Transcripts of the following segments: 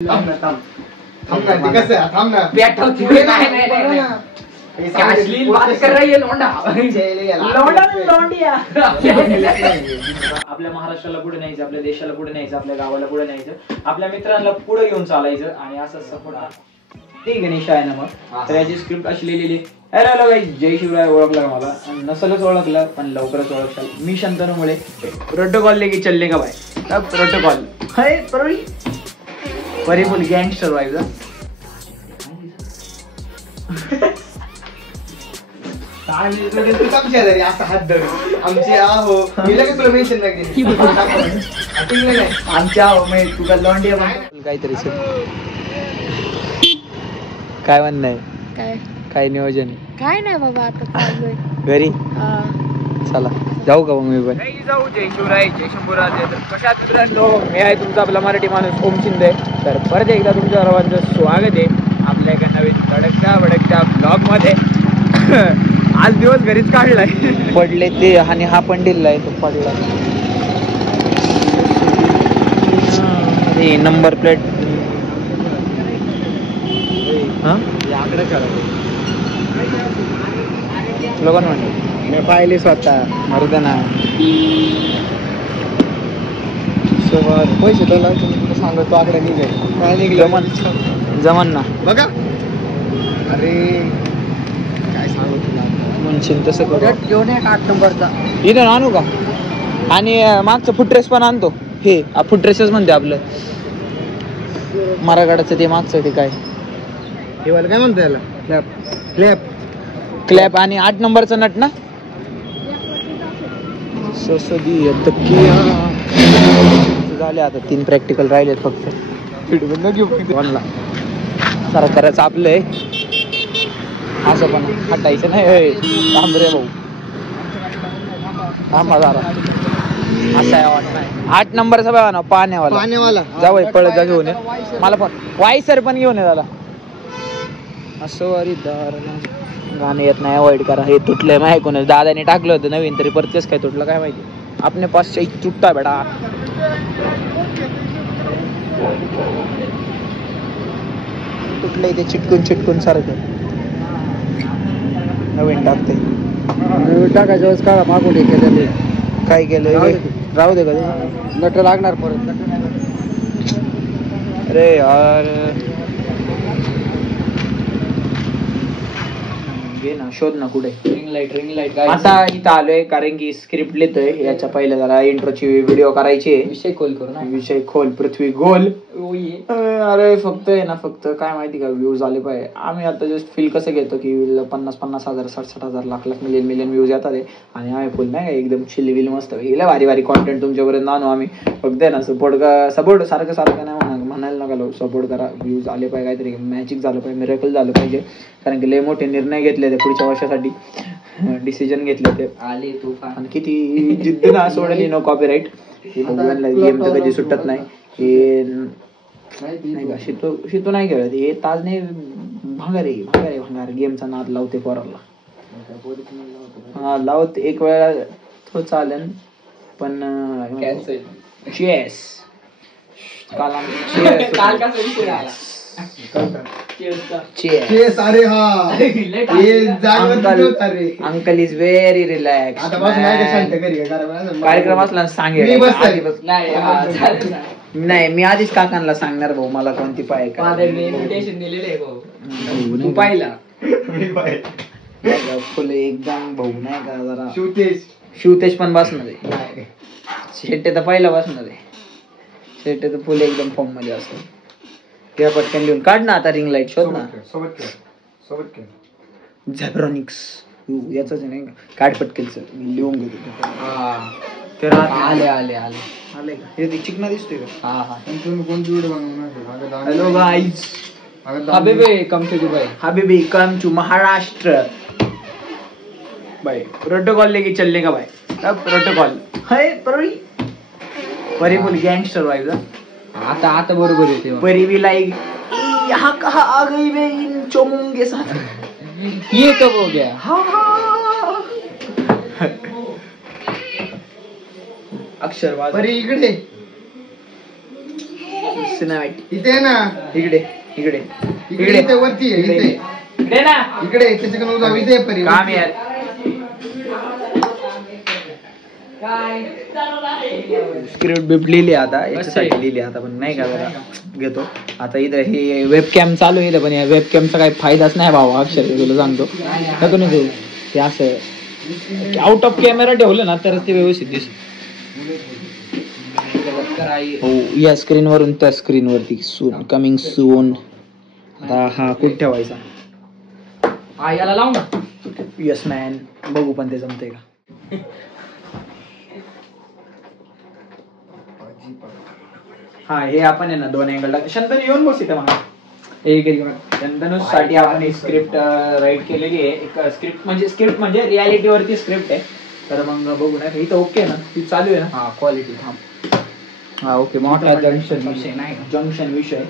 थांब ना ते कसं आहे, थांब ना अश्लील बात कर रही है लोंडा आपल्या महाराष्ट्राला पुढे न्यायचं, आपल्या देशाला पुढे न्यायचं, आपल्या गावाला पुढे न्यायचं, आपल्या मित्रांना पुढे घेऊन चालायचं आणि असं सपोर्ट. ठीक आहे निशा आहे ना. मग तर याची स्क्रिप्ट अशी लिहिलेली. हॅलो गाईज, जय शिवराय. ओळखला का मला? नसलच ओळखलं पण लवकरच ओळखशाल. मी शंतनू मुळे. प्रोटोकॉल लेके चलने का भाई. प्रोटोकॉल है परी फुल गँगस्टर वाईज. असं हात धरून आमचे आहो तुला मेन्शन आमच्या तुला लॉन्डी काहीतरी काय म्हणणं आहे? काय नियोजन? काय नाही बाबा, आता चाललोय घरी. चला जाऊ का मग मी पण? नाही जाऊ. जय शिवराय, जय शंभूराज. कशा मित्रांनो, मी आहे तुमचा आपला मराठी माणूस ओम शिंदे. तर परत एकदा तुमच्या सर्वांचं स्वागत आहे आपल्या एका नवीन भडकत्या ब्लॉग मध्ये. आज दिवस घरीच काढलाय. पडले ते आणि हा पण दिलाय तो पडला. नंबर प्लेट लोकांना म्हणतो मी पाहिले स्वतः मरुदना पैसे तुला सांगतो आकडे निघेल काय निघलं जमन ना बघा. अरे काय सांगू तुला, म्हणशील तसं करू. घेऊन 8 नंबरचा इथून आणू का? आणि मागचं फुटरेस पण आणतो. हे फुटरेसच म्हणते आपलं मराठवाड्याचं ते मागचं ते काय हे वाला काय म्हणतो याला? क्लॅप क्लॅप आणि 8 नंबरचा नट ना. झाले आता 3 प्रॅक्टिकल राहिलेत फक्त. सारा करायचं आपलं आहे. असं पण हटायचं नाही. थांब रे भाऊ, थांबा जरा. असं आहे वाटत. 8 नंबरचा बघा ना, पाण्यावाला जाऊ पळत जा घेऊन ये. मला पण वायसर पण घेऊन ये झाला. असं वारीदार गाणं येत नाही, अवॉइड करा. हे तुटलंय माहिती कोण दादाने टाकलं होतं नवीन, तरी परचेस काय तुटलं काय माहिती. आपने पास तुटता बेटा. तुटलंय ते चिटकून सारखं. नवीन टाकते टाकायच्या वेळेस काढा मागून काय केलं राहू दे का नट लागणार परत. अरे यार घे ना, शोध ना कुठे. रिंग लाईट आता इथं आलोय कारण की स्क्रिप्ट लिहितोय. याच्या पहिल्या जरा इंट्रोची व्हिडिओ करायची. विषय खोल पृथ्वी गोल. अरे फक्त आहे ना, फक्त काय माहिती का, व्ह्यूज आले पाहिजे. आम्ही आता जस्ट फील कसं घेतो की 50,000 60,000 लाख मिलियन व्ह्यूज येतात आणि आम्ही फुल नाही एकदम चिलविल मस्त गेल्या भारी कॉन्टेंट तुमच्यापर्यंत आणू आम्ही. फक्त आहे ना सपोर्ट सारखं नाही म्हणायला नका लो. सपोर्ट करा. व्ह्यूज आले पाहिजे, काहीतरी मॅजिक झालं पाहिजे, मिरेकल झालं पाहिजे. कारण की लय मोठे निर्णय घेतले ते पुढच्या वर्षासाठी. डिसिजन घेतले ते आले तुफान. किती जिद्द ना सोडली. No copyright. गेम तर कधी सुटत नाही. हे नाही का शितो नाही खेळत. हे ताज नाही भांगार गेमचा नाद लावते पोराला. हा लावत एक वेळा तो चालेल पण चेस काल अरे हा अंकल इज व्हेरी रिलॅक्स. कार्यक्रम असला सांगेल नाही. मी आधीच काकांना सांगणार भाऊ मला कोणती पाय का इन्व्हिटेशन दिलेलं आहे भाऊ. तू पाहिला फुल एकदम भाऊ नाही का. जरा शिवतेश पण बसणार आहे. शेट्टे तर पहिला बसणार आहे. शेट्टे तर फुल एकदम फॉर्म मध्ये असतो. किंवा पटकन लिहून काढ ना आता. रिंग लाईट शोध ना. झॅब्रॉनिक्स याच नाही का. काढ पटकन लिहून घेतो. आले का हे चिकना दिसतोय का. तुम्ही कोणती व्हिडिओ बनवणार? हॅलो गाईज, हबीबी कम टू महाराष्ट्र भाई. प्रोटोकॉल लेके चलने का भाई. प्रोटोकॉल है परी फुल गँगस्टर वाईज. आता बरोबर येते. परी भी लाइक यहाँ कहा आ गई मैं इन चोमों के साथ. ये कब हो गया? अक्षरवाद परी इकडे सिनेमॅटिक. इथे आहे ना, इकडे इकडे इकडे इथे वरती आहे, इथे इकडे ना, इकडे त्याच्याकडे जाऊ, इथे परी काम यार. स्क्रिप्ट बिप लिहिली आता, याच्यासाठी लिहिली आता, पण नाही का जरा घेतो आता. इथं हे वेबकॅम चालू आहे पण या वेबकॅमचा काही फायदाच नाही भावा, अक्षर तुला सांगतो. नको नको ते असं आउट ऑफ कॅमेरा ठेवलं ना तरच ते व्यवस्थित दिसत. हो, या स्क्रीन वरून त्या स्क्रीन वरती सून कमिंग सून. आता हा कुठे ठेवायचा? हा याला लाव ना. यस मॅन, बघू पण ते जमतंय का. हा हे आपण आहे ना 2 अँगल टाक. शंतनू येऊन बस इथं मला. शंतनू साठी आपण एक स्क्रिप्ट राईट केलेली आहे. एक स्क्रिप्ट म्हणजे रियालिटी वरती स्क्रिप्ट आहे. तर मग बघू ना इथं. ओके ना, ती चालू आहे ना. हा क्वालिटी हा ओके. मोठा जंक्शन विषय नाही, जंक्शन विषय.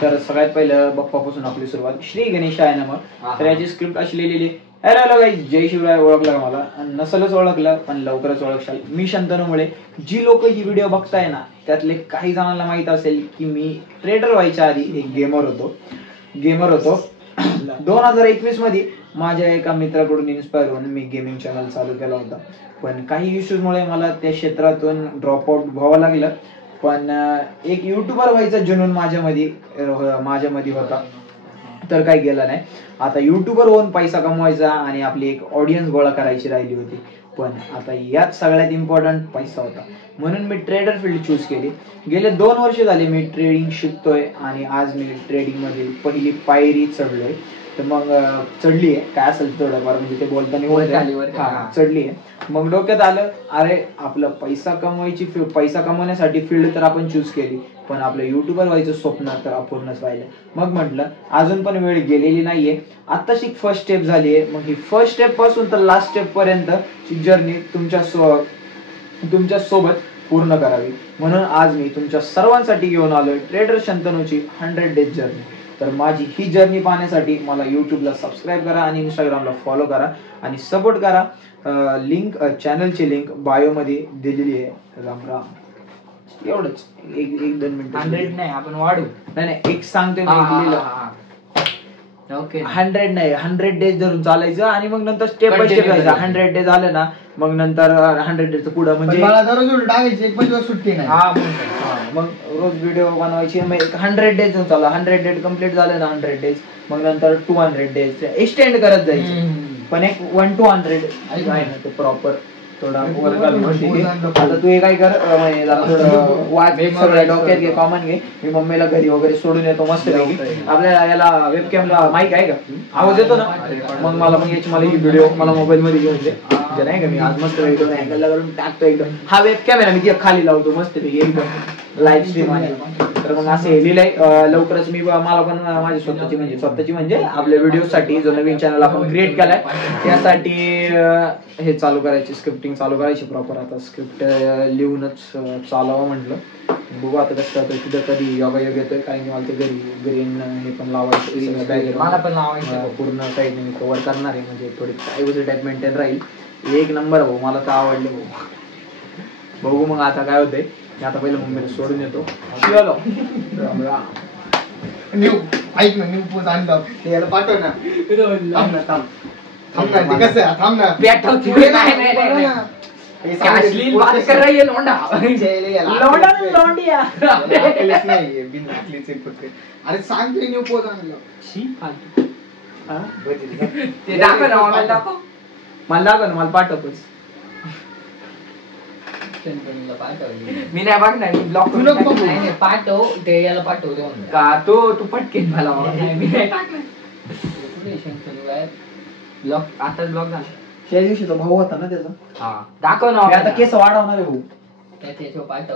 तर सगळ्यात पहिलं बाप्पापासून आपली सुरुवात. श्री गणेशाय नमः. तर याची स्क्रिप्ट अशी लिहिलेली. हॅलो गाईज, जय शिवराय. ओळखलं का मला? नसलच ओळखलं पण लवकरच ओळखशाल. मी शंतनू मुळे. जी लोक ही व्हिडिओ बघताय ना त्यातले काही जणांना माहित असेल की मी ट्रेडर व्हायच्या आधी एक गेमर होतो. 2021 मध्ये माझ्या एका मित्राकडून इन्स्पायर होऊन मी गेमिंग चॅनल चालू केला होता. पण काही इश्यूजमुळे मला त्या क्षेत्रातून ड्रॉपआउट व्हावं लागलं. पण एक युट्यूबर व्हायचा जुनून माझ्यामध्ये होता, तर काही गेलं नाही. आता युट्यूबर होऊन पैसा कमवायचा आणि आपली एक ऑडियन्स गोळा करायची राहिली होती. पण आता यात सगळ्यात इम्पॉर्टंट पैसा होता, म्हणून मी ट्रेडर फील्ड चूज केली. गेले 2 वर्ष झाले मी ट्रेडिंग शिकतोय आणि आज मी ट्रेडिंग मध्ये पहिली पायरी चढलोय. तर मग चढली आहे काय असेल थोडंफार, म्हणजे ते बोलताना चढली आहे. मग डोक्यात आलं, अरे आपलं पैसा कमवण्यासाठी फील्ड तर आपण चूज केली, पण आपलं युट्यूबर व्हायचं स्वप्न तर अपूर्णच राहिलं. मग म्हटलं अजून पण वेळ गेलेली नाहीये, आत्ताशी फर्स्ट स्टेप झालीये. मग ही फर्स्ट स्टेप पासून तर लास्ट स्टेप पर्यंत जर्नी तुमच्या सोबत पूर्ण करावी. म्हणून आज मी तुमच्या सर्वांसाठी घेऊन आलोय ट्रेडर शंतनूची 100 डेज जर्नी. तर माझी ही जर्नी पाहण्यासाठी मला युट्यूबला सबस्क्राईब करा आणि इंस्टाग्रामला फॉलो करा आणि सपोर्ट करा. चॅनलची लिंक बायो मध्ये दिलेली आहे. राम राम. एवढंच. 1-2 मिनिट. 100 नाही, आपण वाढू. नाही एक सांगतोय ओके. 100 नाही, 100 डेज धरून चालायचं आणि मग नंतर स्टेप बाय स्टेप जायचं. 100 डेज आलं ना मग नंतर 100 डेज पुढं म्हणजे मला दररोज टाकायची, एक पण दिवस सुट्टी नाही. मग रोज व्हिडिओ बनवायची. मग 100 डेज चालला. 100 डेज कम्प्लीट झाले ना 100 डेज, मग नंतर 200 डेज एक्सटेंड करत जायचं. पण एक 1 to 100 आहे ना ते प्रॉपर थोडा आता तू हे काय कर, थोडं वाच सगळ्या डोक्यात घे, कॉमन घे. मी मम्मीला घरी वगैरे सोडून येतो मस्त पैकी. आपल्याला याला वेबकॅमला माईक आहे का? आवाज येतो ना? मग मला ही व्हिडिओ मला मोबाईल मध्ये घेऊन दे. नाही का मी आज मस्त अँगलला करून टाकतो एकदम. हा वेबकॅम आहे ना, मी खाली लावतो मस्त पैकी एकदम लाईव्ह स्ट्रीम आहे. तर मग असे लिहिलंय. लवकरच मी मला पण माझी स्वतःची म्हणजे आपल्या व्हिडिओ साठी जो नवीन चॅनल आपण क्रिएट केलाय त्यासाठी हे चालू करायची, स्क्रिप्टिंग चालू करायची प्रॉपर. आता स्क्रिप्ट लिहूनच चालवावं म्हटलं. बघू आता कसं होतं. तिथं कधी योगायोग येतोय, कारण की मला ते ग्रीन हे पण लावायचं, मला पण लावायचं. पूर्ण साईड मी कव्हर करणार आहे, म्हणजे थोडी प्रायव्हसी टाईप मेंटेन राहील. एक नंबर भाऊ, मला तर आवडले भाऊ. बघू मग आता काय होतंय. आता पहिलं मम्मीला सोडून येतो. शिवालो ऐक ना, न्यू आणलं ते याला पाठव ना. थांब ना, ते कसं आहे, थांब ना. अश्लील बात कर रही है लोंडा. अरे सांगतोय न्यू पोज आणलं. ते दाखव ना, मला दाखव. मला पाठवतोच. मी नाही बघणार. ब्लॉक पाठव ते याला पाठवतो का तू पटकेन मला. मी नाही टाकलं ब्लॉक. आताच ब्लॉक झाला. त्या दिवशी तो भाऊ होता ना त्याचा. दाखव ना. आता केस वाढवणार आहे भाऊ.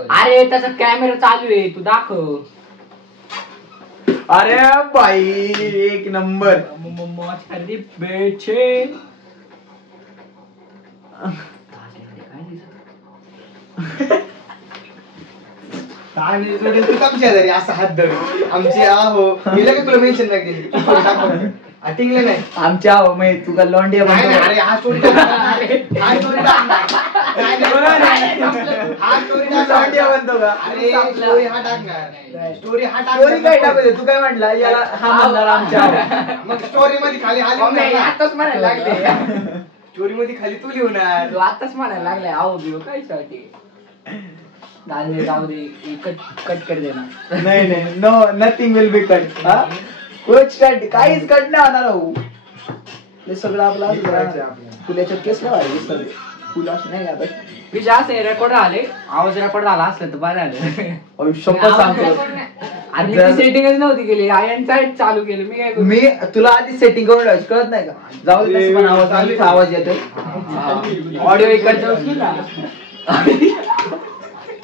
अरे त्याचा कॅमेरा चालू आहे, तू दाखव. अरे बाई एक नंबर. असं हात धरून आमचे आहो तुला मेन्शन नाही केली. टिंगले नाही आमच्या म्हणजे तुका लोंडिया नाही, म्हणतो अरे हा स्टोरी हा स्टोरी हा स्टोरी लोंडिया म्हणतो का अरे स्टोरी हा टाकणार स्टोरी हा स्टोरी काय टाकणार टाकू तू काय म्हटला याला हा म्हणणार आमच्या मग स्टोरी मध्ये खाली आली आताच म्हणायला लागले स्टोरी मध्ये खाली तू लिहणार तू आताच म्हणायला लागलाय आहो बिओ काय साठी दाल जाऊ दे कट कर दे ना नाही नाही no nothing will be cut हा कुछ कट काहीच कट नाही होणार हो हे सगळं आपला फुल्याच्या केस नाही वाढली सगळे फुल अशी नाही आता विषय असे रेकॉर्ड आले आवाज रेकॉर्ड झाला असलं तर बरं झालं आयुष्यभर सांगतो आणि सेटिंगच नव्हती केली यांचा चालू केलं मी काय करू मी तुला आधी सेटिंग करून ठेवायची, कळत नाही का जाऊ दे कसं पण आवाज येतोय ऑडिओ इकडचं उचलू ना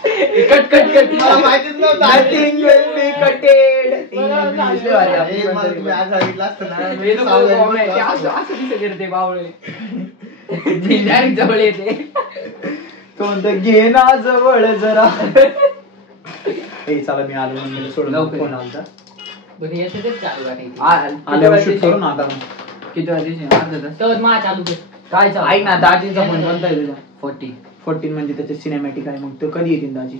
कट कट कट मला माहितीच नव्हतं नथिंग विल बी कटेड तुम्ही आज सांगितलं असतं ना असं दिसत करते बावळे डायरेक्ट जवळ येते तो म्हणतो घे ना जवळ जरा ए चला मी आलो म्हणून सोडून लवकर. फोन आलता बरं याच्यातच चालू आहे आल्यावर शूट करू ना आता किती वाजता अर्धा तास तर मा चालू कर काय चालू ऐक ना दाजीचा फोन कोणता आहे तुझा 40 14 म्हणजे त्याचे सिनेमॅटिक आहे मग तो कधी येतील दाजी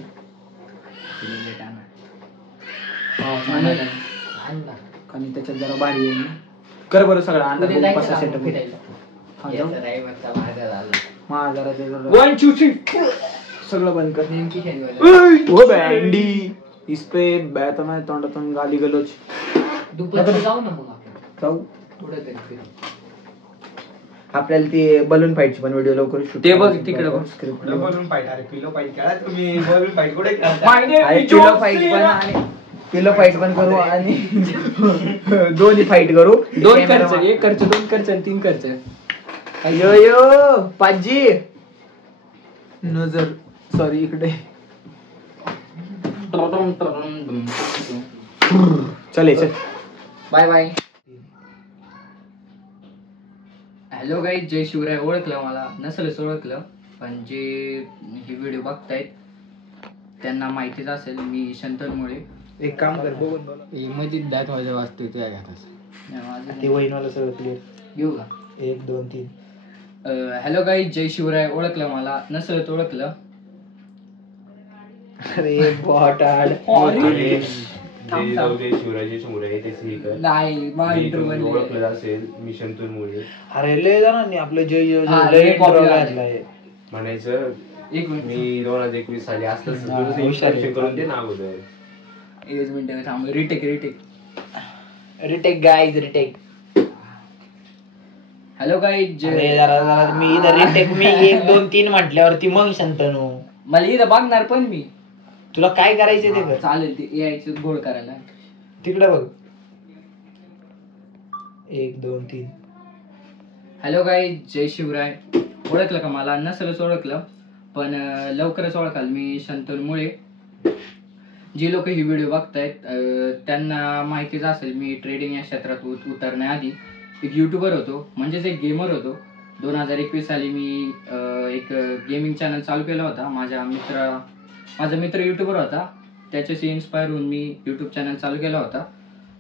आणि त्याच्यात जरा भारी आहे ना कर बरं सगळं अंडा कसा सेटअप माझा वन टू थ्री सगळं बंद कर नेमकी शनिवार ओ बँडी इसपे बॅता नाही तोंडातून गाली गलोच दुपारी जाऊ ना मग आपण जाऊ थोडं तरी फिरू. आपल्याला ती बलून फाईटची पण व्हिडिओ लवकर शूट ते बघ, तिकडे बघ. स्क्रिप्ट बलून फाईट अरे पिलो फाईट खेळा तुम्ही बलून फाईट कुठे खेळता पिलो फाईट पण आणि पिलो फाईट पण करू आणि दोन्ही फाईट करू दोन खर्च एक खर्च दोन खर्च आणि तीन खर्च अयो यो पाजी नजर सॉरी इकडे चले चल बाय बाय हॅलो गाईज जय शिवराय ओळखलं मला नसेलच ओळखलं पण जे हे व्हिडिओ बघतायत त्यांना माहितीच असेल मी शंतनमुळे एक काम कर बघून बोला मधीच दात माझ्या वाजतोय तुझ्या घरात ते वहीनवाला सगळं क्लिअर घेऊ का 1 2 3 हॅलो गाईज जय शिवराय ओळखलं मला नसेलच ओळखलं अरे बॉटाड नाही मला इंटरव्ह्यू ओळखलं असेल मिशन मुळे अरे लय जणांनी आपलं जय जय हा, लय लय popular आहे. घातलाय म्हणायचं एक मिनिट मी 2021 साली असतंच हा, हुशार आहे. करून ते नाव होतं एकच मिनिट थांब retake retake guys retake hello guys अरे जरा जरा मी इथं रिटेक मी 1 2 3 म्हटल्यावरती मग शंतनू मला इथं बघणार पण मी तुला काय करायचं ते कर चालेल ते यायचं घोळ करायला तिकडे बघ 1 2 3 हॅलो गाईज जय शिवराय ओळखलं का मला नसेलच ओळखलं पण लवकरच ओळखाल मी शंतनमुळे जी लोक ही व्हिडिओ बघतायत त्यांना माहितीच असेल मी ट्रेडिंग या क्षेत्रात उतरण्याआधी एक युट्यूबर होतो म्हणजेच एक गेमर होतो 2021 साली मी एक गेमिंग चॅनल चालू केला होता माझा मित्र युट्यूबर होता त्याच्याशी इन्स्पायर होऊन मी युट्यूब चॅनल चालू केला होता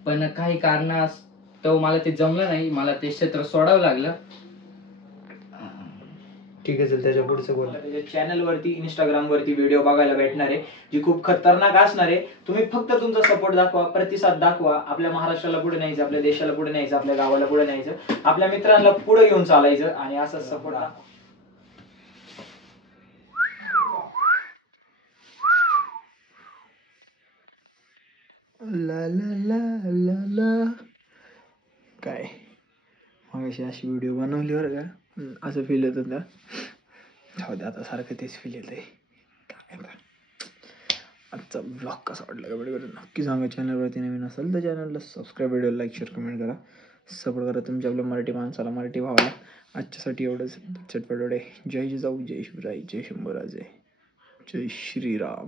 पण काही कारणास्तव मला ते जमलं नाही मला ते क्षेत्र सोडावं लागलं ठीक आहे चल त्याच्या पुढचं बोल त्याच्या चॅनल वरती इंस्टाग्राम वरती व्हिडिओ बघायला भेटणार आहे जी खूप खतरनाक असणार आहे तुम्ही फक्त तुमचा सपोर्ट दाखवा प्रतिसाद दाखवा आपल्या महाराष्ट्राला पुढे न्यायचं आपल्या देशाला पुढे न्यायचं आपल्या गावाला पुढे न्यायचं आपल्या मित्रांना पुढे घेऊन चालायचं आणि असं सपोर्ट दाखवा ला ला ला ला ला काय मग अशी व्हिडिओ बनवली बरं का असं फील येतं ना जाऊ दे आता सारखं तेच फील येत आहे काय आजचा ब्लॉग कसा वाटला का व्हिडिओ नक्की सांगा चॅनलवरती नवीन असेल तर चॅनलला subscribe video like share comment करा सपोर्ट करा तुमच्या आपल्या मराठी माणसाला मराठी भावाला आजच्यासाठी एवढंच चटपट जय जिजाऊ जय शिवराय जय शंभूराजे जय श्रीराम